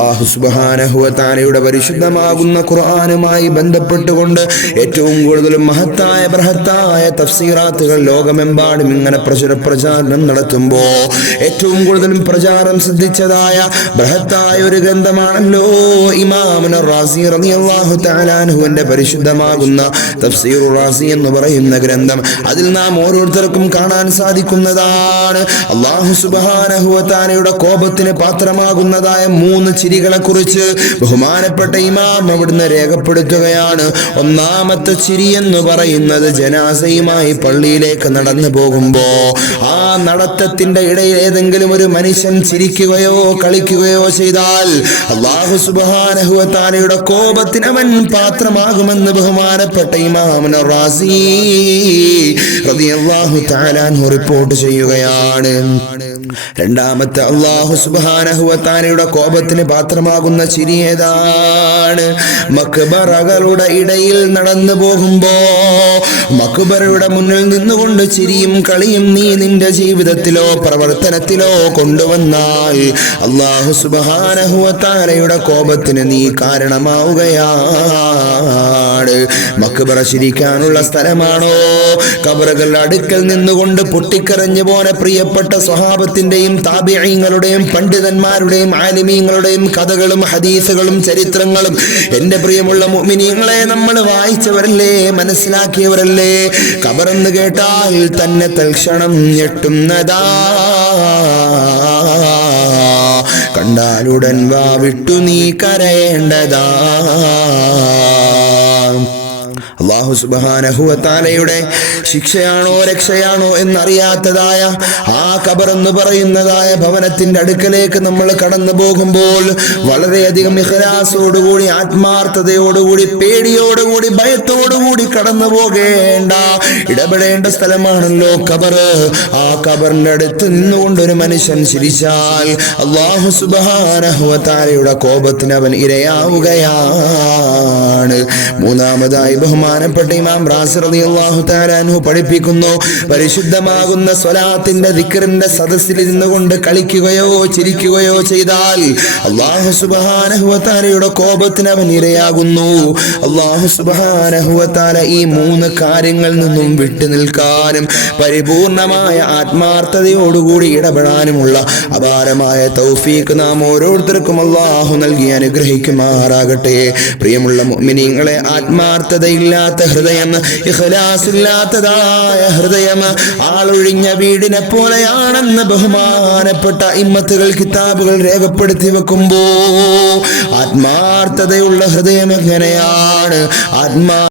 അള്ളാഹു സുബാനഹുവത്താനയുടെ പരിശുദ്ധമാകുന്ന ഖുർആാനുമായി ബന്ധപ്പെട്ടുകൊണ്ട് ഏറ്റവും കൂടുതൽ മഹത്തായ ബൃഹത്തായ തഫ്സീറാത്തുകൾ ലോകമെമ്പാടും ഇങ്ങനെ പ്രചുര പ്രചാരണം നടത്തുമ്പോ ഏറ്റവും കൂടുതൽ പ്രചാരം സിദ്ധിച്ചതായ ബൃഹത്തായ ഒരു ഗ്രന്ഥമാണല്ലോ ഇമാമുന റാസി റളിയല്ലാഹു തആലാൻഹുവിന്റെ പരിശുദ്ധമാകുന്ന തഫ്സീർ റാസി എന്ന് പറയുന്ന ഗ്രന്ഥം. അതിൽ നാം ഓരോരുത്തർക്കും കാണാൻ സാധിക്കുന്നതാണ്. അള്ളാഹു തആലയുടെ കോപത്തിന് പാത്രമാകുന്നതായ മൂന്ന് ചിരികളെ കുറിച്ച് ബഹുമാനപ്പെട്ട ഇമാം അവിടുന്ന് രേഖപ്പെടുത്തുകയാണ്. ഒന്നാമത്തെ ചിരി എന്ന് പറയുന്നത് ജനാസയുമായി പള്ളിയിലേക്ക് നടന്നു പോകുമ്പോ ആ നടത്തത്തിന്റെ ഇടയിൽ ഏതെങ്കിലും ഒരു മനുഷ്യൻ ചിരിക്കുകയോ കളിക്കുകയോ ചെയ്താൽ അള്ളാഹു സുബാനഹുവത്താലയുടെ കോപത്തിന് അവൻ പാത്രമാകുമെന്ന് ബഹുമാനപ്പെട്ട ഇമാമന റാസി. റളിയല്ലാഹു തആലാൻഹു റിപ്പോർട്ട് ചെയ്യുകയാണ്. രണ്ടാമത്തെ അള്ളാഹു തആലയുടെ കോപത്തിന് പാത്രമാകുന്ന ചിരി ഏതാണ്? മക്ബറകളുടെ ഇടയിൽ നടന്നു പോകുമ്പോ മക്ബറയുടെ മുന്നിൽ നിന്നുകൊണ്ട് ചിരിയും കളിയും നീ നിന്റെ ജീവിതത്തിലോ പ്രവർത്തനത്തിലോ കൊണ്ടുവന്നാൽ അള്ളാഹു സുബാനഹുവത്താലയുടെ കോപത്തിന് നീ കാരണമാവുകയാണ്. മക്ബറ ചിരിക്കാനുള്ള സ്ഥലമാണോ? കബറുകളുടെ അടുക്കൽ നിന്നുകൊണ്ട് പൊട്ടിക്കരഞ്ഞു പോന പ്രിയപ്പെട്ട സ്വഹാബത്തിന്റെയും താപിയങ്ങളുടെയും പണ്ഡിതന്മാരുടെയും ആലിമീങ്ങളുടെയും കഥകളും ഹദീസുകളും ചരിത്രങ്ങളും എന്റെ പ്രിയമുള്ള മുഅ്മിനീങ്ങളെ നമ്മൾ വായിച്ചവരല്ലേ മനസ്സിലാക്കിയവരല്ലേ? കബറെന്ന് കേട്ടാൽ തന്നെ തൽക്ഷണം ഞെട്ടുന്നതാ. കണ്ടാലുടൻ വാ വിട്ടു നീ കരയേണ്ടതാ. അള്ളാഹു സുബാനഹുവത്താലയുടെ ശിക്ഷയാണോ രക്ഷയാണോ എന്നറിയാത്തതായ ആ കബറെന്ന് പറയുന്നതായ ഭവനത്തിന്റെ അടുക്കലേക്ക് നമ്മൾ കടന്നു പോകുമ്പോൾ വളരെയധികം ഇഹലാസോടുകൂടി ആത്മാർത്ഥതയോടുകൂടി പേടിയോടുകൂടി ഭയത്തോടുകൂടി കടന്നു പോകേണ്ട ഇടപെടേണ്ട സ്ഥലമാണല്ലോ കബറ് ആ കബറിന്റെ അടുത്ത് നിന്നുകൊണ്ട് ഒരു മനുഷ്യൻ ചിരിച്ചാൽ അള്ളാഹു സുബാനഹുവത്താലയുടെ കോപത്തിന് അവൻ ഇരയാവുകയാണ്. മൂന്നാമതായി ബഹുമാനപ്പെട്ട ഇമാം റാസി റളിയല്ലാഹു തആല അൻഹു പഠിപ്പിക്കുന്നു പരിശുദ്ധമാകുന്ന സ്വലാത്തിന്റെ ദിക്റിന്റെ സദസ്സിൽ നിന്നുകൊണ്ട് കളിക്കുകയോ ചിരിക്കുകയോ ചെയ്താൽ അള്ളാഹു തആലയുടെ കോപത്തിന് അവൻ ഇരയാകുന്നു. അള്ളാഹു തആല ഈ മൂന്ന് കാര്യങ്ങളിൽ നിന്നും വിട്ടു നിൽക്കാനും പരിപൂർണമായ ആത്മാർത്ഥതയോടുകൂടി ഇടപെടാനുമുള്ള അപാരമായ തൗഫീഖ് നാം ഓരോരുത്തർക്കും അള്ളാഹു നൽകി അനുഗ്രഹിക്കുമാറാകട്ടെ. പ്രിയമുള്ള മുഅ്മിനീങ്ങളെ ആത്മാർത്ഥതയില്ലാത്ത ഹൃദയം ഇഖ്ലാസില്ലാത്തതായ ഹൃദയം. ആളൊഴിഞ്ഞ വീടിനെ പോലെയാണെന്ന് ബഹുമാനപ്പെട്ട ഇമ്മത്തുകൾ കിതാബുകൾ രേഖപ്പെടുത്തി വെക്കുമ്പോ ആത്മാർത്ഥതയുള്ള ഹൃദയം എങ്ങനെയാണ്? ആത്മാ